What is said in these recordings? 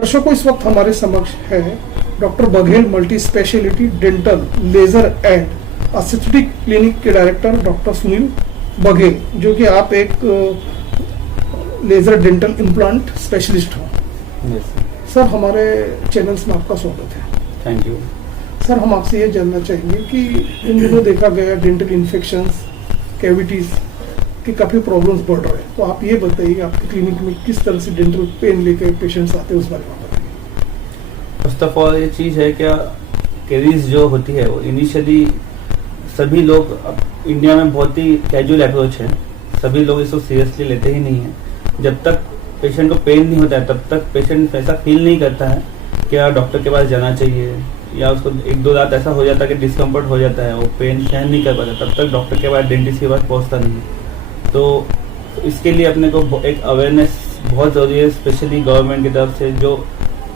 दर्शकों, इस वक्त हमारे समक्ष है doctor Baghel multi speciality dental laser and aesthetic clinic के डायरेक्टर डॉक्टर सुनील बघेल, जो कि आप एक लेजर डेंटल इम्प्लांट स्पेशलिस्ट हो। सर, हमारे चैनल्स में आपका स्वागत है। Thank you. सर, हम आपसे ये जानना चाहेंगे कि इन दिनों देखा गया डेंटल इन्फेक्शंस, कैविटीज की काफ़ी प्रॉब्लम्स बढ़ रहे हैं, तो आप ये बताइए आपकी क्लिनिक में किस तरह से डेंटल पेन लेकर पेशेंट्स आते हैं, उस बारे में बताइए। फर्स्ट ऑफ ऑल ये चीज़ है क्या, कैरीज जो होती है वो इनिशियली सभी लोग इंडिया में बहुत ही कैजुअल अप्रोच है, सभी लोग इसको सीरियसली लेते ही नहीं है। जब तक पेशेंट को पेन नहीं होता है तब तक पेशेंट ऐसा फील नहीं करता है क्या डॉक्टर के पास जाना चाहिए, या उसको एक दो रात ऐसा हो जाता है कि डिस्कम्फर्ट हो जाता है, वो पेन सहन नहीं कर पाता, तब तक डॉक्टर के पास, डेंटिस्ट के पास पहुंचता नहीं है। तो इसके लिए अपने को एक अवेयरनेस बहुत ज़रूरी है, स्पेशली गवर्नमेंट की तरफ से, जो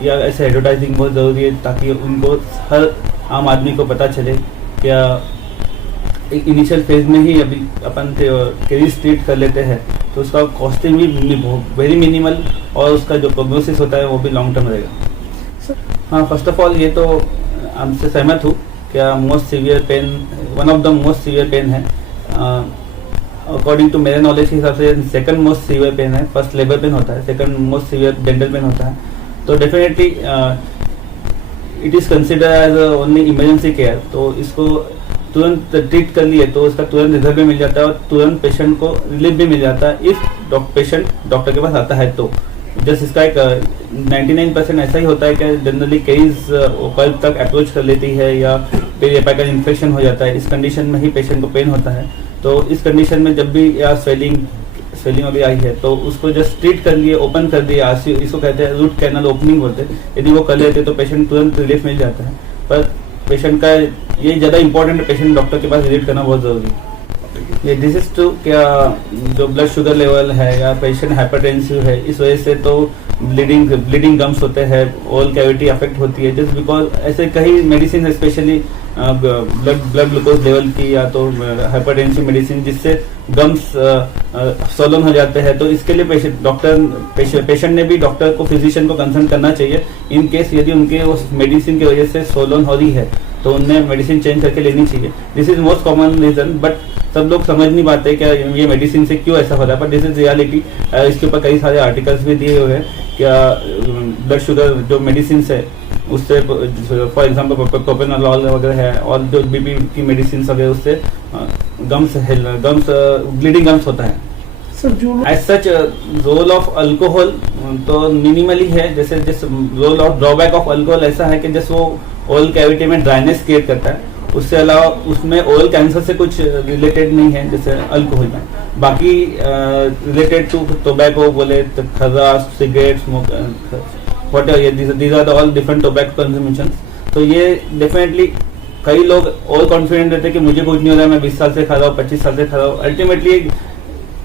या ऐसे एडवर्टाइजिंग बहुत ज़रूरी है, ताकि उनको हर आम आदमी को पता चले क्या एक इनिशियल फेज में ही अभी अपन केरीज ट्रीट कर लेते हैं तो उसका कॉस्टिंग भी वेरी मिनिमल और उसका जो प्रोग्नोसिस होता है वो भी लॉन्ग टर्म रहेगा। हाँ, फर्स्ट ऑफ ऑल ये तो हमसे सहमत हूँ क्या most severe pain, one of the most severe pain है। अकॉर्डिंग टू मेरे नॉलेज के हिसाब से सेकंड मोस्ट सीवियर पेन है, फर्स्ट लेबर पेन होता है, second most severe dental pain होता है। तो definitely it is consider as only emergency care, तो इसको तुरंत ट्रीट कर लिए तो उसका तुरंत रिजल्ट भी मिल जाता है और तुरंत पेशेंट को रिलीफ भी मिल जाता है इफ पेशेंट डॉक्टर के पास आता है। तो जस्ट इसका एक 99% ऐसा ही होता है कि जनरली केस पल्प तक अप्रोच कर लेती है या पेरिएपिकल इन्फेक्शन हो जाता है, इस कंडीशन में ही पेशेंट को पेन होता है। तो इस कंडीशन में जब भी या स्वेलिंग अभी आई है तो उसको जस्ट ट्रीट कर लिए, ओपन कर दिए, इसको कहते हैं रूट कैनल ओपनिंग बोलते हैं। यदि वो कर लेते तो पेशेंट तुरंत रिलीफ मिल जाता है, पर पेशेंट का ये ज़्यादा इंपॉर्टेंट है, पेशेंट डॉक्टर के पास विजिट करना बहुत ज़रूरी है। ये दिस इज टू क्या जो ब्लड शुगर लेवल है या पेशेंट हाइपरटेंसिव है, इस वजह से तो ब्लीडिंग गम्स होते हैं, ओरल कैविटी अफेक्ट होती है, जस्ट बिकॉज ऐसे कई मेडिसिन है, स्पेशली ब्लड ग्लूकोज लेवल की या तो हाइपरटेंसिव मेडिसिन जिससे गम्स सोलन हो जाते हैं। तो इसके लिए पेशेंट ने भी डॉक्टर को, फिजिशियन को कंसल्ट करना चाहिए। इन केस यदि उनके उस मेडिसिन की वजह से सोलन हो रही है तो उन्हें मेडिसिन चेंज करके लेनी चाहिए। This is most common reason, but सब लोग समझ नहीं पाते क्या ये मेडिसिन से क्यों ऐसा हो रहा है, बट दिस इज रियलिटी। इसके ऊपर कई सारे आर्टिकल्स भी दिए हुए हैं क्या ब्लड शुगर जो मेडिसिन है उससे, फॉर एग्जाम्पल प्रोपेनोलॉल वगैरह है और जो बीपी की मेडिसिन वगैरह, उससे गम्स ब्लीडिंग गम्स होता है। As such role of alcohol तो मिनिमली है, जैसे जिस role of drawback of alcohol ऐसा है कि जैसे वो ओरल कैविटी में ड्राइनेस क्रिएट करता है, उससे अलावा उसमें ओरल कैंसर से कुछ रिलेटेड नहीं है जैसे अल्कोहल में। बाकी रिलेटेड टू टोबैको बोले तो खर्रा, cigarette, smoke, whatever, these are all different tobacco consumption. तो ये डेफिनेटली कई लोग और कॉन्फिडेंट रहते हैं कि मुझे कुछ नहीं हो रहा है, मैं 20 साल से खा रहा हूँ, 25 साल से खा रहा हूँ। अल्टीमेटली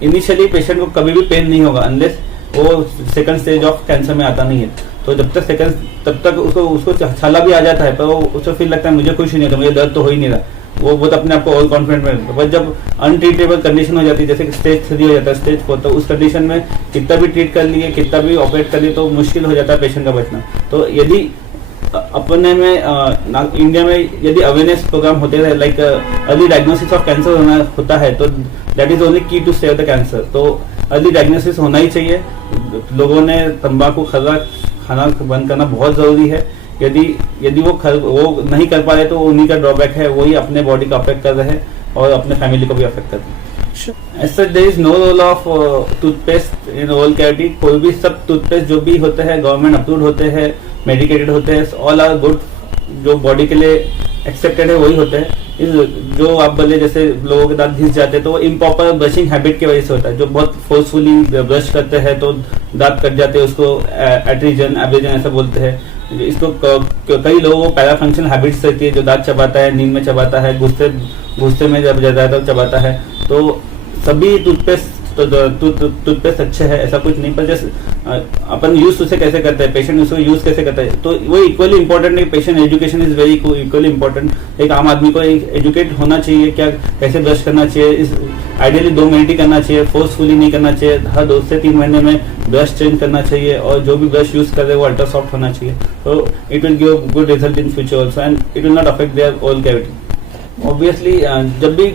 इनिशियली पेशेंट को कभी भी पेन नहीं होगा अनलेस वो सेकंड स्टेज ऑफ कैंसर में आता नहीं है। तो जब तक तब तक उसको छाला भी आ जाता है, पर वो उसको फील लगता है मुझे कुछ नहीं होता, मुझे दर्द तो हो ही नहीं रहा, वो बहुत अपने आप को और कॉन्फिडेंट में रहता है। बट जब अनट्रीटेबल कंडीशन हो जाती है, जैसे स्टेज 3 हो जाता है, स्टेज 4, तो उस कंडीशन में कितना भी ट्रीट कर लिए, कितना भी ऑपरेट कर लिए, तो मुश्किल हो जाता है पेशेंट का बचना। तो यदि अपने में इंडिया में यदि अवेयरनेस प्रोग्राम होते रहे, like early diagnosis of cancer होता है, तो दैट इज ओनली की टू सेव द कैंसर। तो अर्ली डायग्नोसिस होना ही चाहिए। लोगों ने तंबाकू, खर्रा खाना बंद करना बहुत जरूरी है। यदि वो नहीं कर पा रहे तो उन्हीं का ड्रॉबैक है, वही अपने बॉडी को अफेक्ट कर रहे हैं और अपने फैमिली को भी अफेक्ट कर रहे हैं। ऐसा there is no role of toothpaste in oral cavity. कोई भी सब टूथपेस्ट जो भी होते हैं गवर्नमेंट अप्रूव्ड होते हैं, मेडिकेटेड होते हैं, ऑल आर गुड, जो बॉडी के लिए एक्सेप्टेड है वही होते हैं। जो आप बोले जैसे लोगों के दांत घिस जाते हैं तो वो इम्प्रॉपर ब्रशिंग हैबिट की वजह से होता है। जो बहुत फोर्सफुली ब्रश करते हैं तो दांत कट जाते हैं, उसको एट्रीजन, एब्रेजन ऐसा बोलते हैं। इसको कई लोगों को पैरा फंक्शन हैबिट्स रहती है, जो दांत चबाता है, नींद में चबाता है, गुस्से में जब ज्यादा चबाता है। तो सभी टूथपेस्ट तो टूथपेस्ट अच्छे है ऐसा कुछ नहीं, पर जस्ट अपन यूज उसे कैसे करते हैं, पेशेंट उसको यूज कैसे करता है, तो वो इक्वली इंपॉर्टेंट है। Patient education is very equally important. एक आम आदमी को एजुकेट होना चाहिए, क्या कैसे ब्रश करना चाहिए, इस आइडियली 2 मिनट ही करना चाहिए, फोर्सफुली नहीं करना चाहिए, हर 2 से 3 महीने में ब्रश चेंज करना चाहिए, और जो भी ब्रश यूज कर रहे हैं वो अल्ट्रा सॉफ्ट होना चाहिए, तो it will give good result in future also and it will not affect there oral cavity. Obviously जब भी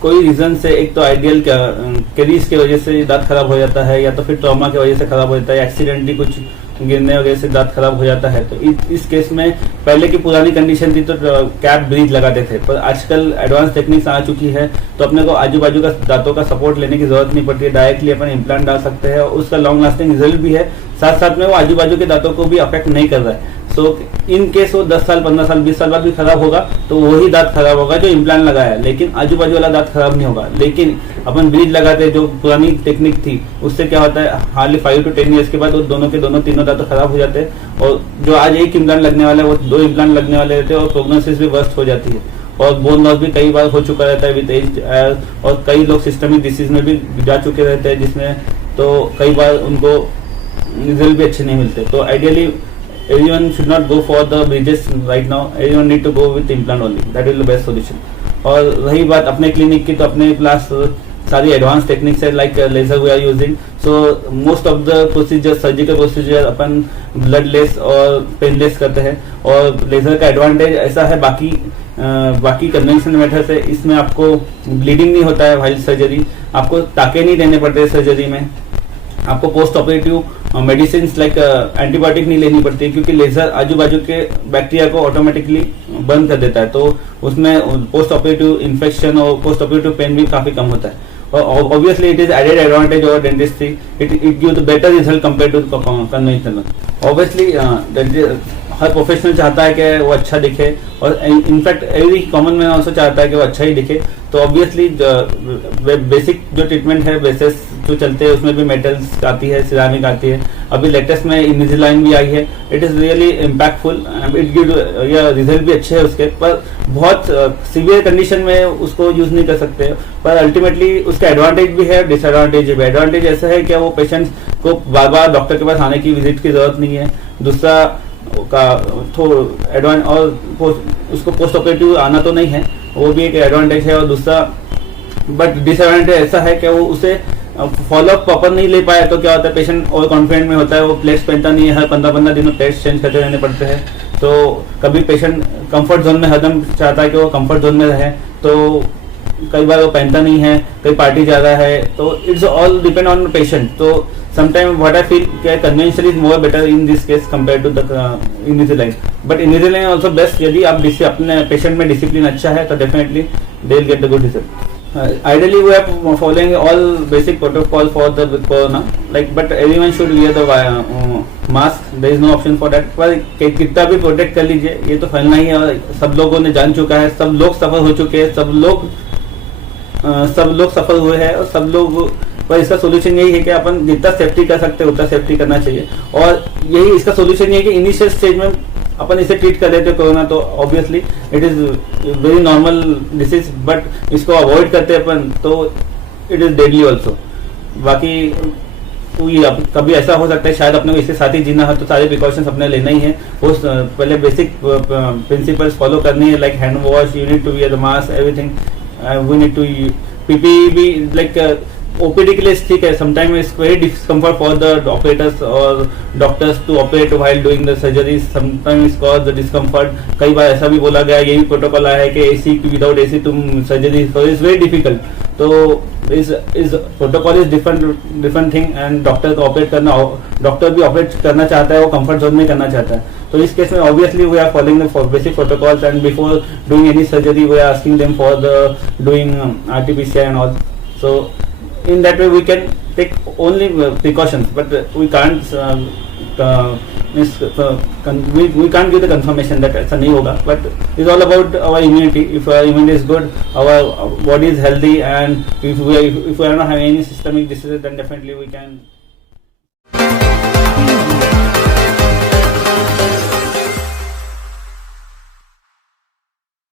कोई रीजन से, एक तो आइडियल कैरीज की वजह से दांत खराब हो जाता है, या तो फिर ट्रॉमा की वजह से खराब हो जाता है, एक्सीडेंटली कुछ गिरने वजह से दांत खराब हो जाता है, तो इस केस में पहले की पुरानी कंडीशन थी तो कैप ब्रिज लगाते थे, पर आजकल एडवांस टेक्निक्स आ चुकी है, तो अपने को आजू बाजू का दांतों का सपोर्ट लेने की जरूरत नहीं पड़ती है, डायरेक्टली अपन इम्प्लांट डाल सकते हैं, उसका लॉन्ग लास्टिंग रिजल्ट भी है, साथ साथ में वो आजू बाजू के दांतों को भी अफेक्ट नहीं कर रहा है। सो इन केस वो 10 साल 15 साल 20 साल बाद भी खराब होगा तो वही दांत खराब होगा जो इम्प्लांट लगाया है, लेकिन आजू बाजू वाला दांत खराब नहीं होगा। लेकिन अपन ब्रिज लगाते जो पुरानी टेक्निक थी, उससे क्या होता है, हार्डली 5 to 10 ईयर्स के बाद वो दोनों के दोनों तीनों दांत खराब हो जाते हैं, और जो आज एक इम्प्लांट लगने वाला है वो 2 इम्प्लांट लगने वाले रहते हैं, और प्रोग्नोसिस भी वर्स्ट हो जाती है, और बोन लॉस भी कई बार हो चुका रहता है विद एज, और कई लोग सिस्टमिक डिसीज में भी जा चुके रहते हैं, जिसमें तो कई बार उनको रिजल्ट भी अच्छे नहीं मिलते। तो ideally everyone should not go for the bridges right now, everyone need to go with implant only, that will be the best solution। और रही बात अपने क्लिनिक की, तो अपने पास सारी एडवांस टेक्निक्स है, like laser we are using, so most of the procedure, surgical procedure अपन ब्लडलेस और पेनलेस करते हैं, और लेजर का एडवांटेज ऐसा है बाकी कन्वेंशनल मेथड से, इसमें आपको ब्लीडिंग नहीं होता है वाइल सर्जरी, आपको टाके नहीं देने पड़ते सर्जरी में, आपको post operative medicine like antibiotic नहीं लेनी पड़ती, क्योंकि लेजर आजू बाजू के बैक्टीरिया को ऑटोमेटिकली बंद कर देता है, तो उसमें पोस्ट ऑपरेटिव इन्फेक्शन और पोस्ट ऑपरेटिव पेन भी काफी कम होता है। और obviously it is added advantage over dentistry, it give the better result compare to conventional. Obviously हर प्रोफेशनल चाहता है कि वो अच्छा दिखे, और in fact every common man also चाहता है कि वो अच्छा ही दिखे, तो ऑब्वियसली बेसिक जो ट्रीटमेंट है, बेसिस जो चलते हैं उसमें भी मेटल्स आती है, सिरामिक आती है, अभी लेटेस्ट में इन्विजिलाइन भी आई है, it is really impactful, it give result भी अच्छे है उसके, पर बहुत सीवियर कंडीशन में उसको यूज नहीं कर सकते, पर अल्टीमेटली उसका एडवांटेज भी है, डिसएडवांटेज भी है। एडवांटेज ऐसा है कि वो पेशेंट को बार बार डॉक्टर के पास आने की विजिट की जरूरत नहीं है, दूसरा का एडवांस, और उसको पोस्ट ऑपरेटिव आना तो नहीं है, वो भी एक एडवांटेज है, और दूसरा बट डिसएडवांटेज ऐसा है कि वो उसे फॉलोअप प्रॉपर नहीं ले पाया, तो क्या होता है, पेशेंट ओवर कॉन्फिडेंट में होता है, वो प्लेट्स पहनता नहीं है, हर 15-15 दिनों प्लेट्स चेंज करते रहने पड़ते हैं, तो कभी पेशेंट कंफर्ट जोन में हरदम चाहता है कि वो कंफर्ट जोन में रहे, तो कई बार वो पहनता नहीं है, कई पार्टी जा रहा है, तो it's all depend on patient. तो sometime what I feel conventional is more better in this case compare to the invisalign, but invisalign also best यदि आप अपने पेशेंट में डिसिप्लिन अच्छा है, तो definitely they will get the good result. Ideally, we are following all basic protocol for the corona, like, but everyone should wear the mask. There is no option for that. पर कितना भी protect कर लीजिए, ये तो फैलना ही है, और सब लोगों ने जान चुका है, सब लोग सफर हो चुके हैं, सब लोग सफर हुए हैं, और सब लोग, पर इसका सोल्यूशन यही है कि अपन जितना सेफ्टी कर सकते हैं उतना सेफ्टी करना चाहिए, और यही इसका सोल्यूशन ये है कि इनिशियल स्टेज में अपन इसे ट्रीट कर लेते कोरोना, तो obviously it is very normal disease, but इसको अवॉइड करते अपन तो इट इज डेडली ऑल्सो। बाकी कभी ऐसा हो सकता है शायद अपने को इसके साथ ही जीना है, तो सारे प्रिकॉशंस अपने लेना ही है, वो पहले बेसिक प्रिंसिपल्स फॉलो करनी है, like hand wash, you need to wear the mask, everything, we need to PPE भी, लाइक ओपीडी के लिए ठीक है, sometime it's very discomfort for the operators और doctors to operate while doing the surgery, sometime it's cause the discomfort. कई बार ऐसा भी बोला गया, यही प्रोटोकॉल आया है कि एसी विदाउट एसी तुम surgery, so it's very difficult, तो इस protocol is different thing, and doctor को ऑपरेट करना, डॉक्टर भी ऑपरेट करना चाहता है, वो कंफर्ट जोन में करना चाहता है, तो इस केस में obviously we are following the basic protocols, and before doing any surgery we are asking them for the doing RT-PCR and all, so in that way we can take only precautions, but we can't we can't give the confirmation that ऐसा नहीं होगा, but it's all about our immunity. If our immunity is good, our body is healthy, and if we are not having any systemic diseases, then definitely we can